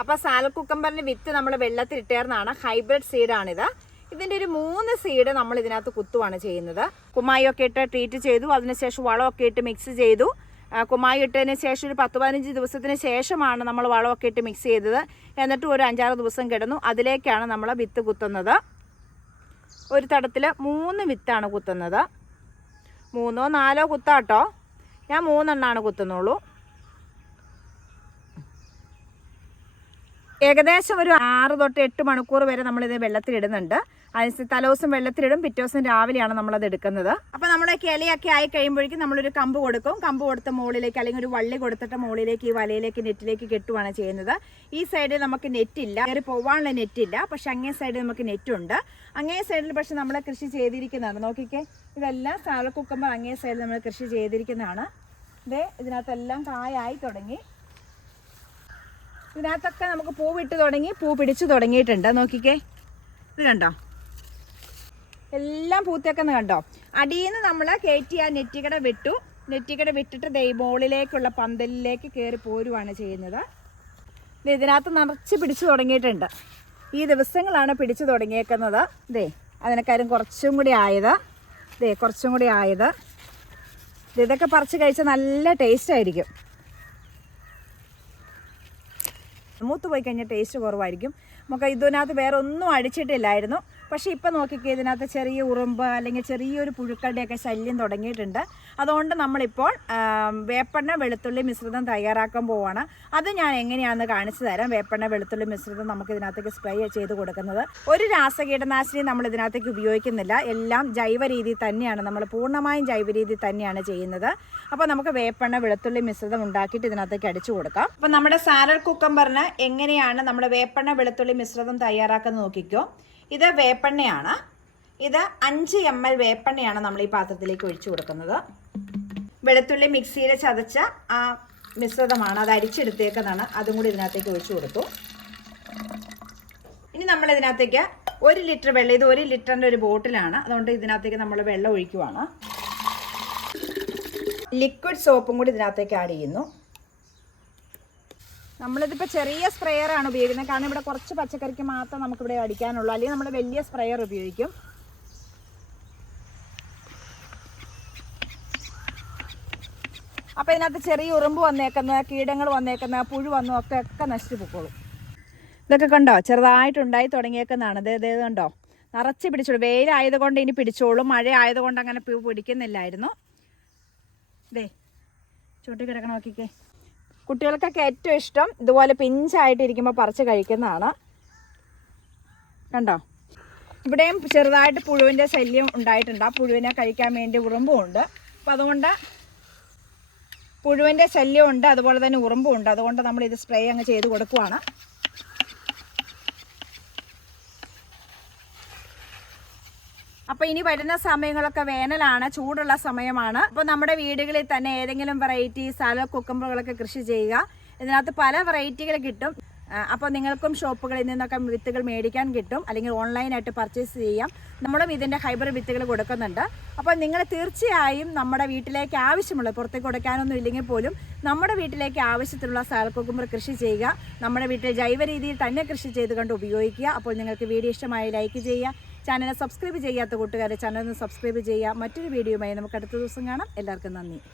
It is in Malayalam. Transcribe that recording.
അപ്പോൾ സാലഡ് കുക്കമ്പറിന്റെ വിത്ത് നമ്മൾ വെള്ളത്തിൽ ഇട്ടേർന്നാണ്. ഹൈബ്രിഡ് സീഡാണിത്. ഇതിന്റെ ഒരു മൂന്ന് സീഡ് നമ്മൾ ഇതിനകത്ത് കുത്തുവാണ് ചെയ്യുന്നത്. കുമ്മായൊക്കെ ഇട്ട് ട്രീറ്റ് ചെയ്തു. അതിനുശേഷം വളമൊക്കെ ഇട്ട് മിക്സ് ചെയ്തു. കുമ്മായി ഇട്ടതിന് ശേഷം ഒരു പത്ത് പതിനഞ്ച് ദിവസത്തിന് ശേഷമാണ് നമ്മൾ വളമൊക്കെ ഇട്ട് മിക്സ് ചെയ്തത്. എന്നിട്ട് ഒരു അഞ്ചാറ് ദിവസം കിടന്നു. അതിലേക്കാണ് നമ്മൾ വിത്ത് കുത്തുന്നത്. ഒരു തടത്തിൽ മൂന്ന് വിത്താണ് കുത്തുന്നത്. മൂന്നോ നാലോ കുത്താട്ടോ. ഞാൻ മൂന്നെണ്ണമാണ് കുത്തുന്നുള്ളൂ. ഏകദേശം ഒരു ആറ് തൊട്ട് എട്ട് മണിക്കൂർ വരെ നമ്മളിത് വെള്ളത്തിലിടുന്നുണ്ട്. അതിന് തലേദിവസം വെള്ളത്തിലിടും പിറ്റേ ദിവസം രാവിലെയാണ് നമ്മളത് എടുക്കുന്നത്. അപ്പോൾ നമ്മുടെ കിളിയൊക്കെ ആയി കഴിയുമ്പോഴേക്കും നമ്മളൊരു കമ്പ് കൊടുക്കും. കമ്പ് കൊടുത്ത മുകളിലേക്ക് അല്ലെങ്കിൽ ഒരു വള്ളി കൊടുത്തിട്ട് മുകളിലേക്ക് ഈ വലയിലേക്ക് നെറ്റിലേക്ക് കെട്ടുവാണ് ചെയ്യുന്നത്. ഈ സൈഡിൽ നമുക്ക് നെറ്റില്ല. കയറി പോവാനുള്ള നെറ്റില്ല. പക്ഷെ അങ്ങേ സൈഡിൽ നമുക്ക് നെറ്റുണ്ട്. അങ്ങേ സൈഡിൽ പക്ഷെ നമ്മൾ കൃഷി ചെയ്തിരിക്കുന്നതാണ്. നോക്കിക്കേ ഇതെല്ലാം സാല കുക്കുമ്പോൾ അങ്ങേ സൈഡിൽ നമ്മൾ കൃഷി ചെയ്തിരിക്കുന്നതാണ്. ഇതേ ഇതിനകത്തെല്ലാം കായായി തുടങ്ങി. ഇതിനകത്തൊക്കെ നമുക്ക് പൂ വിട്ട് തുടങ്ങി പൂ പിടിച്ചു തുടങ്ങിയിട്ടുണ്ട്. നോക്കിക്കേ. ഇത് കണ്ടോ? എല്ലാം പൂത്തേക്കെന്ന് കണ്ടോ? അടിയിൽ നിന്ന് നമ്മൾ കയറ്റി ആ നെറ്റിക്കട വിട്ടു. നെറ്റിക്കട വിട്ടിട്ട് ദേ മോളിലേക്കുള്ള പന്തലിലേക്ക് കയറി പോരുവാണ് ചെയ്യുന്നത്. ദേ ഇതിനകത്ത് നിറച്ച് പിടിച്ചു തുടങ്ങിയിട്ടുണ്ട്. ഈ ദിവസങ്ങളാണ് പിടിച്ചു തുടങ്ങിയേക്കുന്നത്. ദേ അതിനെക്കാരും കുറച്ചും കൂടി ആയത്. ദേ കുറച്ചും കൂടി ആയത്. ഇതൊക്കെ പറിച്ച് കഴിച്ചാൽ നല്ല ടേസ്റ്റ് ആയിരിക്കും. മൂത്ത് പോയി കഴിഞ്ഞാൽ ടേസ്റ്റ് കുറവായിരിക്കും. നമുക്ക് ഇതിനകത്ത് വേറെ ഒന്നും അടിച്ചിട്ടില്ലായിരുന്നു. പക്ഷേ ഇപ്പം നോക്കിക്കേ ഇതിനകത്ത് ചെറിയ ഉറുമ്പ് അല്ലെങ്കിൽ ചെറിയൊരു പുഴുക്കളുടെയൊക്കെ ശല്യം തുടങ്ങിയിട്ടുണ്ട്. അതുകൊണ്ട് നമ്മളിപ്പോൾ വേപ്പെണ്ണ വെളുത്തുള്ളി മിശ്രിതം തയ്യാറാക്കാൻ പോവാണ്. അത് ഞാൻ എങ്ങനെയാണെന്ന് കാണിച്ചു തരാം. വേപ്പെണ്ണ വെളുത്തുള്ളി മിശ്രിതം നമുക്ക് ഇതിനകത്തേക്ക് സ്പ്രേ ചെയ്ത് കൊടുക്കുന്നത്. ഒരു രാസകീടനാശിനി നമ്മൾ ഇതിനകത്തേക്ക് ഉപയോഗിക്കുന്നില്ല. എല്ലാം ജൈവ രീതി തന്നെയാണ്. നമ്മൾ പൂർണമായും ജൈവ രീതി തന്നെയാണ് ചെയ്യുന്നത്. അപ്പോൾ നമുക്ക് വേപ്പെണ്ണ വെളുത്തുള്ളി മിശ്രിതം ഉണ്ടാക്കിയിട്ട് ഇതിനകത്തേക്ക് അടിച്ചു കൊടുക്കാം. അപ്പോൾ നമ്മുടെ സാലഡ് കുക്കമ്പറിന് എങ്ങനെയാണ് നമ്മൾ വേപ്പെണ്ണ വെളുത്തുള്ളി മിശ്രിതം തയ്യാറാക്കുന്നത് നോക്കിക്കോ. ഇത് വേപ്പെണ്ണയാണ്. ഇത് അഞ്ച് എം എൽ വേപ്പെണ്ണയാണ് നമ്മൾ ഈ പാത്രത്തിലേക്ക് ഒഴിച്ചു കൊടുക്കുന്നത്. വെളുത്തുള്ളി മിക്സിയിൽ ചതച്ച ആ മിശ്രിതമാണ് അത് അരിച്ചെടുത്തേക്കുന്നതാണ്. അതും കൂടി ഇതിനകത്തേക്ക് ഒഴിച്ചു കൊടുത്തു. ഇനി നമ്മൾ ഇതിനകത്തേക്ക് ഒരു ലിറ്റർ വെള്ളം ഇത് ഒരു ലിറ്ററിന്റെ ഒരു ബോട്ടിലാണ്. അതുകൊണ്ട് ഇതിനകത്തേക്ക് നമ്മൾ വെള്ളം ഒഴിക്കുവാണ്. ലിക്വിഡ് സോപ്പും കൂടി ഇതിനകത്തേക്ക് ആഡ് ചെയ്യുന്നു. നമ്മളിതിപ്പോൾ ചെറിയ സ്പ്രെയറാണ് ഉപയോഗിക്കുന്നത്. കാരണം ഇവിടെ കുറച്ച് പച്ചക്കറിക്ക് മാത്രം നമുക്കിവിടെ അടിക്കാനുള്ളൂ. അല്ലെങ്കിൽ നമ്മൾ വലിയ സ്പ്രെയർ ഉപയോഗിക്കും. അപ്പോൾ ഇതിനകത്ത് ചെറിയ ഉറുമ്പ് വന്നേക്കുന്ന കീടങ്ങൾ വന്നേക്കുന്ന പുഴു വന്നോ ഒക്കെ ഒക്കെ നശിച്ചു പൊക്കോളും. ഇതൊക്കെ കണ്ടോ? ചെറുതായിട്ടുണ്ടായി തുടങ്ങിയേക്കുന്നതാണ്. ഇത് ഇത് കണ്ടോ? നിറച്ച് പിടിച്ചോളൂ. വെയിലായതുകൊണ്ട് ഇനി പിടിച്ചോളും. മഴ ആയതുകൊണ്ട് അങ്ങനെ പിടിക്കുന്നില്ലായിരുന്നു. ദേ ചൂട്ടി കിടക്കണ നോക്കിക്കേ. കുട്ടികൾക്കൊക്കെ ഏറ്റവും ഇഷ്ടം ഇതുപോലെ പിഞ്ചായിട്ടിരിക്കുമ്പോൾ പറിച്ച് കഴിക്കുന്നതാണ്. കണ്ടോ? ഇവിടെയും ചെറുതായിട്ട് പുഴുവിന്റെ ശല്യം ഉണ്ടായിട്ടുണ്ട്. ആ പുഴുവിനെ കഴിക്കാൻ വേണ്ടി ഉറുമ്പും ഉണ്ട്. അപ്പം അതുകൊണ്ട് പുഴുവിന്റെ ശല്യം ഉണ്ട് അതുപോലെ തന്നെ ഉറുമ്പും ഉണ്ട്. അതുകൊണ്ട് നമ്മൾ ഇത് സ്പ്രേ അങ്ങ് ചെയ്ത് കൊടുക്കുവാണ്. അപ്പോൾ ഇനി വരുന്ന സമയങ്ങളൊക്കെ വേനലാണ് ചൂടുള്ള സമയമാണ്. അപ്പോൾ നമ്മുടെ വീടുകളിൽ തന്നെ ഏതെങ്കിലും വെറൈറ്റി സാലോ കുക്കമ്പുകളൊക്കെ കൃഷി ചെയ്യുക. ഇതിനകത്ത് പല വെറൈറ്റികൾ കിട്ടും. അപ്പോൾ നിങ്ങൾക്കും ഷോപ്പുകളിൽ നിന്നൊക്കെ വിത്തുകൾ മേടിക്കാൻ കിട്ടും. അല്ലെങ്കിൽ ഓൺലൈനായിട്ട് പർച്ചേസ് ചെയ്യാം. നമ്മളും ഇതിന്റെ ഹൈബ്രിഡ് വിത്തുകൾ കൊടുക്കുന്നുണ്ട്. അപ്പോൾ നിങ്ങൾ തീർച്ചയായും നമ്മുടെ വീട്ടിലേക്ക് ആവശ്യമുള്ള പുറത്തേക്ക് കൊടുക്കാനൊന്നും ഇല്ലെങ്കിൽ പോലും നമ്മുടെ വീട്ടിലേക്ക് ആവശ്യത്തിനുള്ള സാൽക്കുക്കുമ്പർ കൃഷി ചെയ്യുക. നമ്മുടെ വീട്ടിൽ ജൈവ രീതിയിൽ തന്നെ കൃഷി ചെയ്തുകൊണ്ട് ഉപയോഗിക്കുക. അപ്പോൾ നിങ്ങൾക്ക് വീഡിയോ ഇഷ്ടമായി ലൈക്ക് ചെയ്യുക. ചാനൽ സബ്സ്ക്രൈബ് ചെയ്യാത്ത കൂട്ടുകാരെ ചാനൽ ഒന്ന് സബ്സ്ക്രൈബ് ചെയ്യുക. മറ്റൊരു വീഡിയോയുമായി നമുക്ക് അടുത്ത ദിവസം കാണാം. എല്ലാവർക്കും നന്ദി.